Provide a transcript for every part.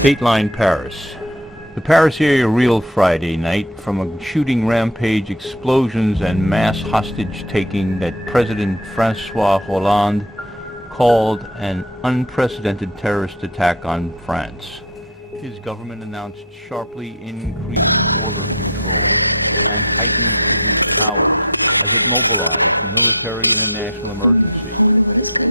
Dateline Paris. The Paris area reeled Friday night from a shooting rampage, explosions, and mass hostage-taking that President François Hollande called an unprecedented terrorist attack on France. His government announced sharply increased border control and heightened police powers as it mobilized the military in a national emergency.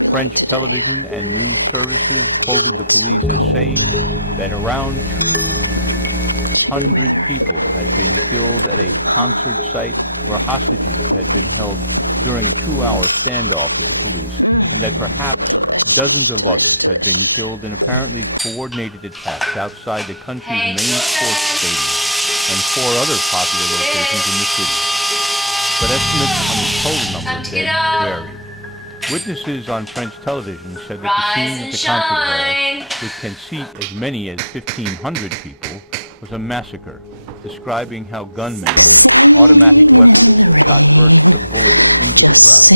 French television and news services quoted the police as saying that around 200 people had been killed at a concert site where hostages had been held during a 2-hour standoff with the police, and that perhaps dozens of others had been killed in apparently coordinated attacks outside the country's main sports stadium and 4 other popular locations in the city. But estimates on the total number of dead vary. Witnesses on French television said that the scene at the concert hall, which can seat as many as 1,500 people, was a massacre, describing how gunmen with automatic weapons shot bursts of bullets into the crowd.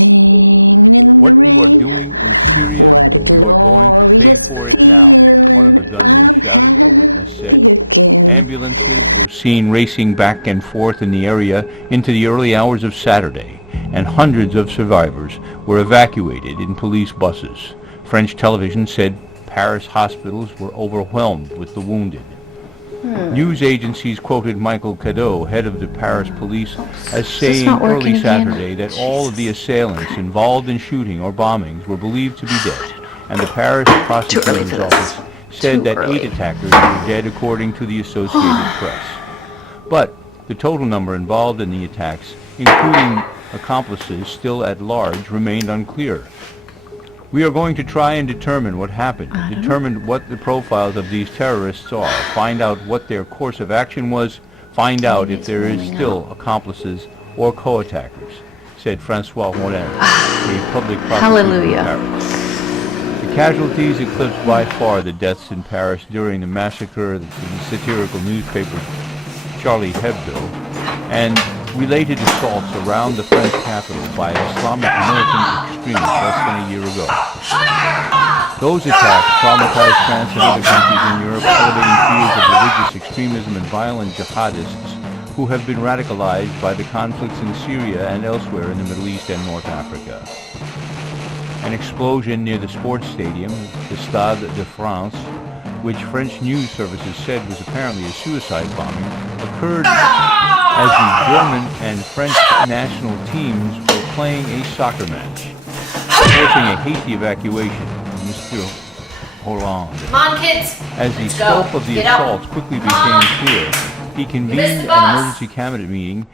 "What you are doing in Syria, you are going to pay for it now," one of the gunmen shouted, a witness said. Ambulances were seen racing back and forth in the area into the early hours of Saturday, and hundreds of survivors were evacuated in police buses. French television said Paris hospitals were overwhelmed with the wounded. News agencies quoted Michael Cadeau, head of the Paris police, as saying early Saturday that all of the assailants involved in shooting or bombings were believed to be dead, and the Paris prosecutor's office said that 8 attackers were dead according to the Associated Press. But the total number involved in the attacks, including accomplices still at large, remained unclear. "We are going to try and determine what happened, determine what the profiles of these terrorists are, find out what their course of action was, find out if there is still accomplices or co-attackers," said François Hollande, a public prosecutor in Paris. The casualties eclipsed by far the deaths in Paris during the massacre of the satirical newspaper Charlie Hebdo and related assaults around the French capital by Islamic militant extremists less than a year ago. Those attacks traumatized France and other countries in Europe, elevating fears of religious extremism and violent jihadists who have been radicalized by the conflicts in Syria and elsewhere in the Middle East and North Africa. An explosion near the sports stadium, the Stade de France, which French news services said was apparently a suicide bombing, occurred as the German and French national teams were playing a soccer match, forcing a hasty evacuation of Mr. Hollande. Come on, kids. As the scope of the assaults quickly became clear, he convened an emergency cabinet meeting